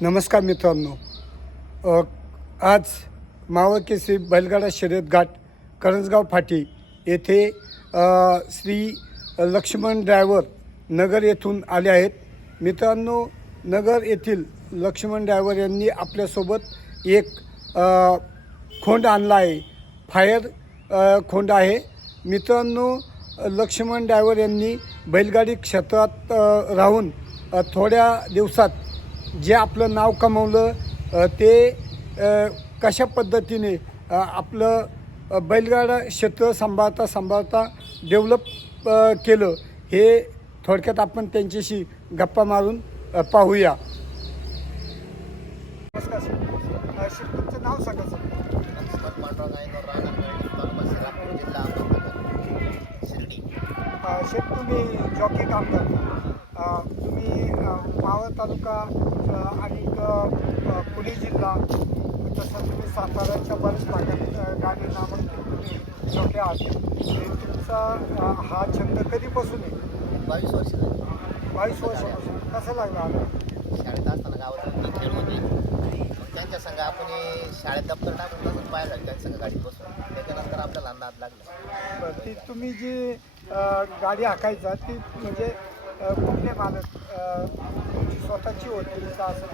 नमस्कार मित्रांनो. आज मावळ केसरी बैलगाडा शर्यत घाट करंजगाव फाटी येथे श्री लक्ष्मण ड्रायव्हर नगर येथून आले आहेत. मित्रांनो नगर येथील लक्ष्मण ड्रायव्हर यांनी आपल्यासोबत एक खोंड आणला आहे. फायर खोंड आहे. मित्रांनो लक्ष्मण ड्रायव्हर यांनी बैलगाडी क्षेत्रात राहून थोड्या दिवसात जे आपलं नाव कमवलं ते कशा पद्धतीने आपलं बैलगाडा क्षेत्र सांभाळता सांभाळता डेव्हलप केलं हे थोडक्यात आपण त्यांच्याशी गप्पा मारून पाहूया. नमस्कार सर. तुमचं नाव सांगा सर. तुम्ही जॉकी काम करता. तुम्ही मावळ तालुका आणि पुणे जिल्हा तसंच तुम्ही साताऱ्याच्या बऱ्याच भागात गाडी नामांकित तुम्ही जॉकी आहात. हे तुमचा हा छंद कधीपासून आहे? बावीस वर्ष बावीस वर्षापासून. कसं लागला शाळेत असताना गावात खेळ होते त्यांच्या संग आपण शाळेत दप्तर टाकून तसंच पाहायला लागलं त्यांच्या संग गाडीत बसून. त्याच्यानंतर आपल्याला नाद लागला. ती तुम्ही जी गाडी हाकायचा ती म्हणजे कुठले मालक तुमची स्वतःची होती का असं?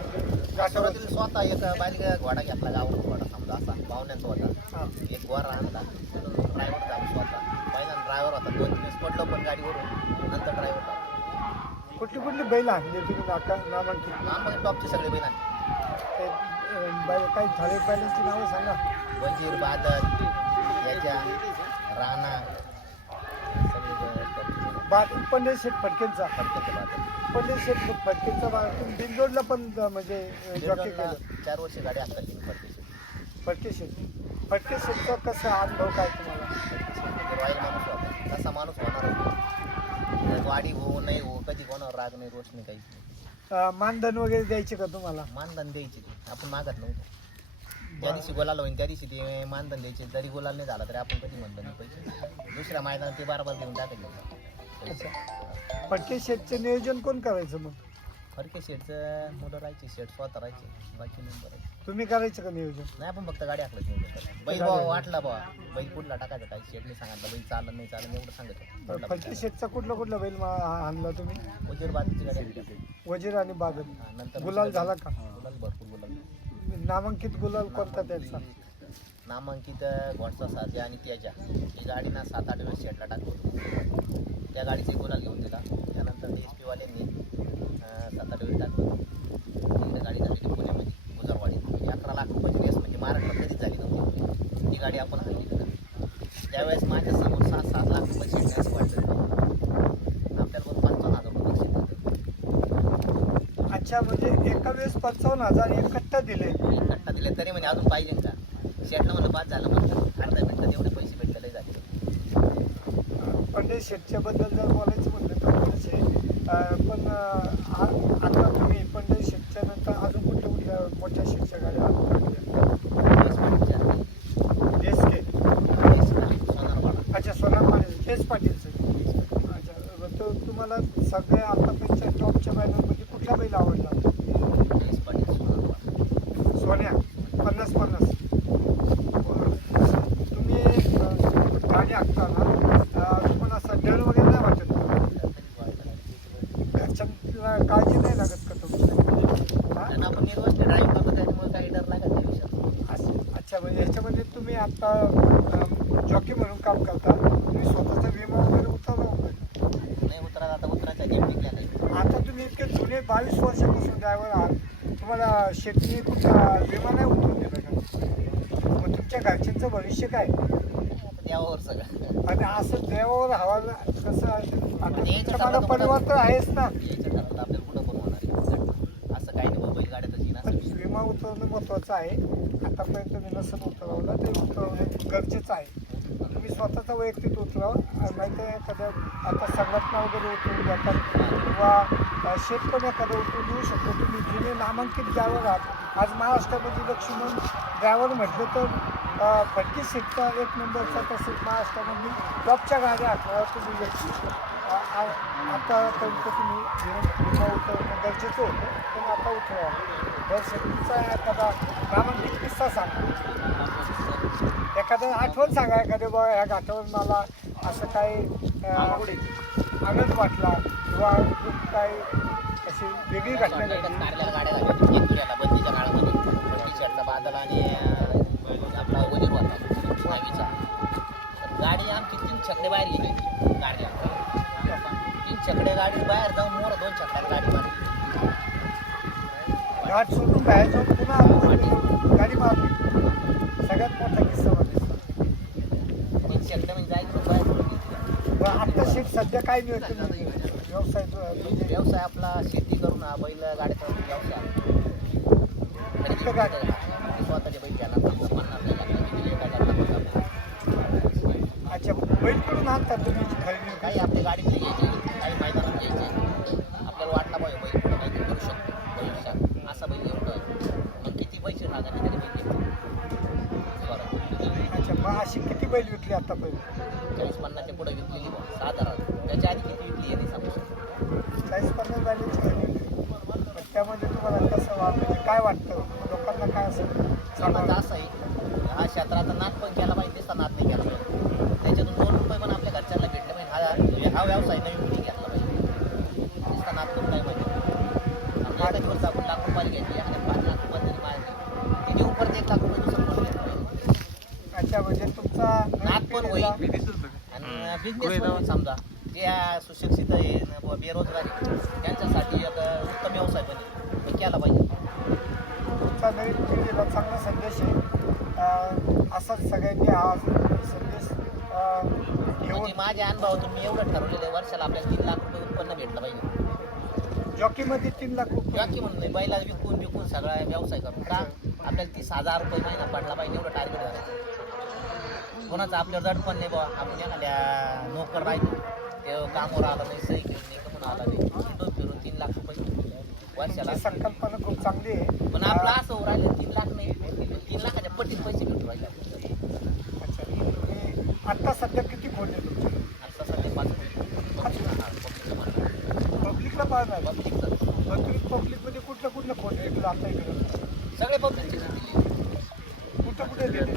गाठावर सुरुवातीला स्वतः एक बायला घोडा घेतला गावात घोडा समजा असा पाहुण्याचा होता. एक गोरा आणला. ड्रायव्हर झाला स्वतः. पहिला ड्रायव्हर होता. दोन दिवस पडलो पण गाडीवरून. नंतर ड्रायव्हर झाला. कुठली कुठली बैल आणली तुम्ही नाका नामांकित. आम्हाला टॉपचे सगळे बैल आहे ते, अ, बैल काही ठराविक बैलांची नावं सांगा. वजीर बादल याच्या राणा बाद पंडित शेठ बादल पंडित शेठ फटकेंचा बा तुम्ही बिनजोडला पण म्हणजे जॉकी बिरजोडला केलं. चार वर्ष गाडी हाकलली फडकेची फटके शेठ फटके शेठचा कसा अनुभव काय तुम्हाला? रॉयल माणूस होता. कसा माणूस होणार वाडी हो नाही हो कधी कोणावर राग नाही रोष नाही अ, मानधन वगैरे द्यायचे का तुम्हाला? मानधन द्यायची आपण मागत नव्हतो. त्या दिवशी गोलाल होईन त्या दिवशी ते मानधन द्यायचे. जरी गोलाल नाही झाला तरी आपण कधी म्हणलं नाही पैसे. दुसऱ्या मैदानात ते बार बार देऊन टाकायचे. अच्छा. फटके शेठचं नियोजन कोण करायचं मग? फडके शेटचं मुलं राहायची शेट स्वतः राहायचे बाकी नंबर आहे तुम्ही करायचं का नियोजन? नाही आपण फक्त गाडी आखलंच नाही बैल बाबा वाटला बा बैल कुठला टाकायचा काही शेट नाही सांगितलं बैल चाललं नाही चाललं एवढं सांगत तर फटके शेठचा कुठला कुठला बैल मा- आणला तुम्ही? उजीर बाजूची गाडी आणली. वजीर आणि बागल हा, नंतर गुलाल झाला का? गुलाल भरपूर गुलाल. नामांकित गुलाल कोणता त्यांचा? नामांकित घोडचा साजे आणि त्याच्या ही गाडी ना सात आठ वेळेस शेटला टाकतो त्या गाडीचे गुलाल घेऊन दिला. त्यानंतर डी एस पीवाल्यांनी सात आठ वेळेस टाकलं तिकडे गाडी झाली पुण्यामध्ये गुजरवाडी म्हणजे अकरा लाख रुपयाची रेस म्हणजे महाराष्ट्रात कधीच झाली नव्हती. ती गाडी आपण हल्ली तिकडं त्यावेळेस माझ्यासमोर सात सात लाख रुपये शेटणे असं वाटतं आपल्याला पण पंचावन्न हजार रुपये बक्षीस. अच्छा म्हणजे एका वेळेस पंचावन्न हजार एक कट्टा दिले. एक कट्टा दिले तरी म्हणजे अजून पाहिजे का शेटनं म्हणलं बाद झालं म्हणलं अर्ध्या मिनिटात एवढे पैसे पंडित शेठच्या बद्दल जर बोलायचं म्हटलं तर बरंच आहे पण आता तुम्ही पंडित शेठच्या नंतर अजून कुठल्या कुठल्या मोठ्या शेठच्या गाड्या एस के अच्छा सोनार पाटील केस पाटीलचं अच्छा तर तुम्हाला सगळ्या आतापर्यंतच्या टॉपच्या बैलांमध्ये कुठला बैल आवडला सोन्या. पन्नास पन्नास बरं. तुम्ही अं, गाडी हाकताना अं, तुम्हाला असं डर वगैरे नाही वाटत घरच्यांना काळजी नाही लागत का तुमच्या हा? आणि आपण निर्वस्त ड्राईव्ह करतो त्याच्यामुळे काही डर लागत नाही विषयात अच्छा अच्छा म्हणजे ह्याच्यामध्ये तुम्ही आता जॉकी म्हणून काम करता तुम्ही स्वतःचा विमा वगैरे उतरला नाही उतरा आता उतरायचा गेम नाही आता तुम्ही इतके जुने बावीस वर्षापासून ड्रायव्हर आहात. तुम्हाला शेतकरी कुठला विमा नाही उतरून दिला का? मग तुमच्या घरच्यांचं भविष्य काय? आता द्यावावर सगळं. आणि असं देवावर हवा कसं आता परिवार तर आहेच ना. आपल्याला कुठं आहे. असं काही नाही बैल गाड्यातच येईन असं पण विषय विमा उतरवणं महत्त्वाचं आहे. आतापर्यंत मी नसत उतरवलं ते उतरवणं गरजेचं आहे. तुम्ही स्वतःचा वैयक्तिक उतरावं माहिती आहे एखाद्या आता संघटना वगैरे उतरून जातात किंवा अ, शेत पण एखादं उतरून देऊ शकतो. तुम्ही जुने नामांकित ड्रायव्हर आहात आज महाराष्ट्रामध्ये लक्ष्मण ड्रायव्हर म्हटलं तर अ, फटकी एक नंबरचा तसेच महाराष्ट्रामध्ये टॉपच्या गाड्या हाकणारा तुम्ही व्यक्ती आतापर्यंत तुम्ही विमा उतरवणं गरजेचं होतं पण आता उतरवा. तुमचा एखादा किस्सा सांगा. एखादं आठवण सांगा एखादं बा ह्या घाटावर मला असं काही आनंद वाटला किंवा काही अशी वेगळी घटना बंदीच्या काळामध्ये. बादल आणि आपला वजीर होता गाडी आमची तीन छकडे बाहेर गेली कारल्या तीन छकडे गाडी बाहेर जाऊन मोर दोन छकड्याला गाडी मारली. घाट सोडून बाहेर जाऊन पुन्हा आतमध्ये गाडी मारली सगळ्यात मोठा किस्सा म्हणजे छकडे म्हणजे. पण आता शेत सध्या काय मिळतं व्यवसाय म्हणजे व्यवसाय आपला शेती करून हा बैल गाड्याचा व्यवसाय. खरेदी फक्त गाडी. विकत स्वतःचे बैल घ्यायला. अच्छा बैलकडून आणतात तुम्ही खरेदी? काही आपली गाडीचे घ्यायचे काही मैदानात घ्यायचे. आपल्याला वाटला पाहिजे बैल काहीतरी करू शकतो भविष्यात असा बैल एवढं मग किती पैसे लागले तरी बैल घेतो बरं अच्छा मग अशी किती बैल विकली आतापर्यंत चाळीस पन्नासच्या पुढे विकलेली साधारण. त्याच्या आधी किती विकली आहे सांगू शकतो? चाळीस पन्नास पण त्यामध्ये तुम्हाला कसं वा म्हणजे काय वाटतं? लोकांना काय असं सांगावं? असं आहे हा क्षेत्राचा नाद पण केला पाहिजे नाद नाही केला पाहिजे. त्याच्यातून दोन रुपये पण आपल्या घरच्यांना भेटले पाहिजे. हा हा व्यवसाय नवीन पिढी घेतला पाहिजे. नाद करून काय पाहिजे. आपण लाख रुपये घ्यायचे आणि पाच लाख रुपये जरी मारले तिथे उपर एक लाख रुपये दुसरं कोणी घेतलं पाहिजे अच्छा म्हणजे तुमचा नाद पण होईल आणि बिझनेस समजा जे हा सुशिक्षित बेरोजगार त्यांच्यासाठी एक उत्तम व्यवसाय बनेल. केला पाहिजे. तुमचा नवीन पिढीला चांगला संदेश आहे. असाच सगळ्यांनी हा संदेश म्हणजे माझ्या अनुभवातून मी एवढं ठरवलेलं आहे वर्षाला आपल्याला तीन लाख रुपये उत्पन्न भेटलं पाहिजे. जॉकीमध्ये तीन लाख रुपये. किंवा की म्हणून बैला विकून विकून सगळा व्यवसाय करून का आपल्याला तीस हजार रुपये महिना पडला पाहिजे एवढं टार्गेट झालं कोणाचं आपल्यावर जड पण नाही बा. आपण एखाद्या नोकर राहतो. ते कामावर आला नाही सही घेऊन नाही कमून आला नाही. हिंडून फिरून तीन लाख रुपये वर्षाला संकल्पना खूप चांगली आहे. पण आपलं असं होऊ राहिलं तीन लाख नाही तीन लाखाच्या पटीत पैसे भेटू राहिले. अच्छा आत्ता सध्या किती खोले तुमचे? आता सध्या पाच पब्लिकला पाहणार तुम्ही पब्लिकमध्ये कुठलं कुठलं खोल ऐकलं आता इकडं? सगळे पब्लिकचे कुठं कुठे दिले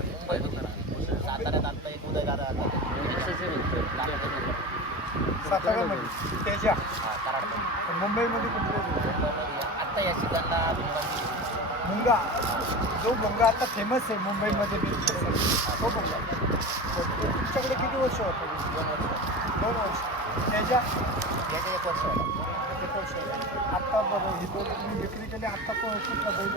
साताऱ्यामध्ये तेजा. मुंबईमध्ये कुठले दिले आता या ठिकाणला मुंगा. जो मुंगा आता फेमस आहे मुंबईमध्ये बी. तो मुंगा. तो तुमच्याकडे किती वर्ष होता? दोन वर्ष. तेजा. याच्या एक वर्ष. एक वर्ष. आत्ता बरं ही दोन तुम्ही विक्री केली आत्ता कोण कुठला बैल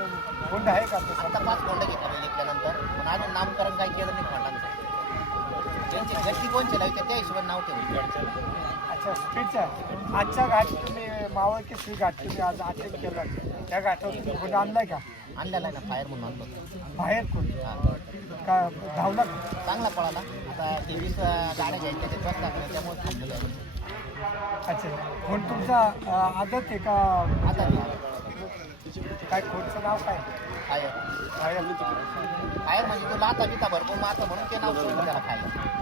कोंड आहे का आता आता पाच कोंड घेतला बैल घेतल्यानंतर पण अजून नामकरण काही केलं नाही खंडांचं त्यांची घरची कोण लावते त्या हिशोबाने नाव ठेवलं अच्छा स्पीडचा आजचा घाट तुम्ही मावळ की श्री घाट तुम्ही आज अटेंड केला त्या घाटावर तुम्ही कोणी आणलाय का? आणलेला आहे ना फायर म्हणून आणलो बाहेर कोण. का धावला? का? चांगला पळाला. आता ते वीस अं, गाड्या घ्यायच्या त्याच्यात टाकल्या त्यामुळे थांबलेलं आहे. अच्छा. कोण तुमचा अं, आदत आहे का? आता काय कोणचं नाव काय? फायर. आहे फायर म्हणजे तो लाता बिता भरपूर मारतो म्हणून ते नाव सोडून त्याला खायला.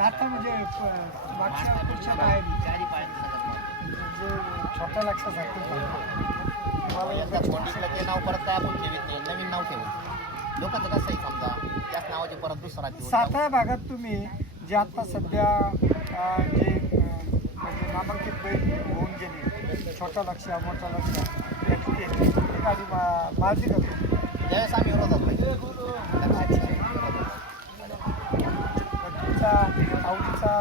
आता म्हणजे प- मागच्या पुढच्या पायाने सगळं म्हणजे छोट्या लक्षासाठी तुम्हाला एकदा एकदा कोंडीतलं ते नाव परत काय आपण ठेवीत नाही नवीन नाव ठेवू. लोकांचं कसं आहे समजा त्याच नावाचे परत दुसरा ठेवू सातारा भागात तुम्ही जे आता सध्या अं, जे अं, म्हणजे नामांकित बैल होऊन गेले छोटा लक्ष मोठा लक्ष याची ती गाडी मा- मारली का तुम्ही? त्यावेळेस आम्ही विरोधात पाहिजे आवडीचा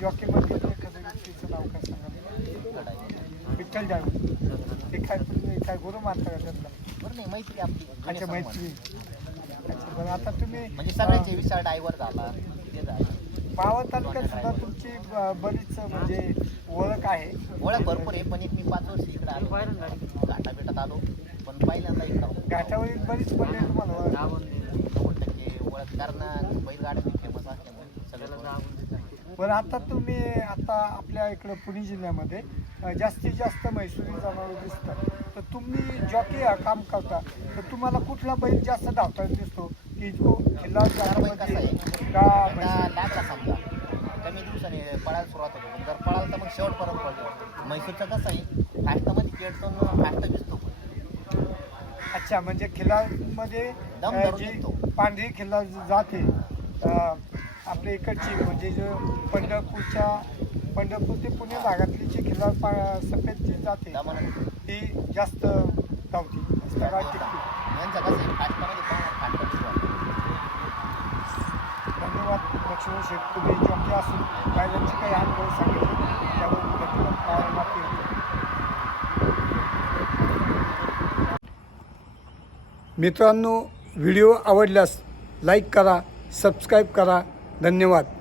जॉकीमध्ये एखाद्या व्यक्तीचं नाव काय सांगा विठ्ठल ड्रायव्हर ते काय तुम्ही काय गुरु मानता का त्यांना बरं नाही मैत्री आपली. अच्छा मैत्री. अच्छा बरं आता तुम्ही म्हणजे सगळ्यांचे विचार डायव्हर झाला. ते झालं. मावळ तालुक्यात सुद्धा तुमची बरीच म्हणजे ओळख आहे. ओळख भरपूर आहे पण एक मी पाच वर्ष इकडे आलो. घाटा भेटत आलो. पण पहिल्यांदा इकडं घाटावरील बरीच पडले तुम्हाला. ओळख. कारण बैलगाड्या बरं आता तुम्ही आता आपल्या इकडं पुणे जिल्ह्यामध्ये जास्तीत जास्त म्हैसुरी जनावर दिसतात. तर तुम्ही जॉकी काम करता. तर तुम्हाला कुठला बैल जास्त धावताना दिसतो? की जो? जातीमध्ये का समजा. कमी दिवसाने पळायला सुरुवात होते. पण जर पळाला तर मग शेवटपर्यंत पळतो. म्हैसूरचं कसं आहे? फास्टमध्ये खेळतो फास्ट दिसतो अच्छा म्हणजे खिलामध्ये. पांढरी खिल्ला जाते. आपल्या इकडची म्हणजे जो पंढरपूरच्या पंढरपूर ते पुणे भागातली जी खिल्ला पा सफेद जी जाते ती जास्त धावते. धन्यवाद लक्ष्मण शेठ तुम्ही जॉकी असून पायलटचे काही अनुभव सांगितले त्यावर. मित्रांनो व्हिडिओ आवडल्यास लाईक करा सबस्क्राईब करा धन्यवाद.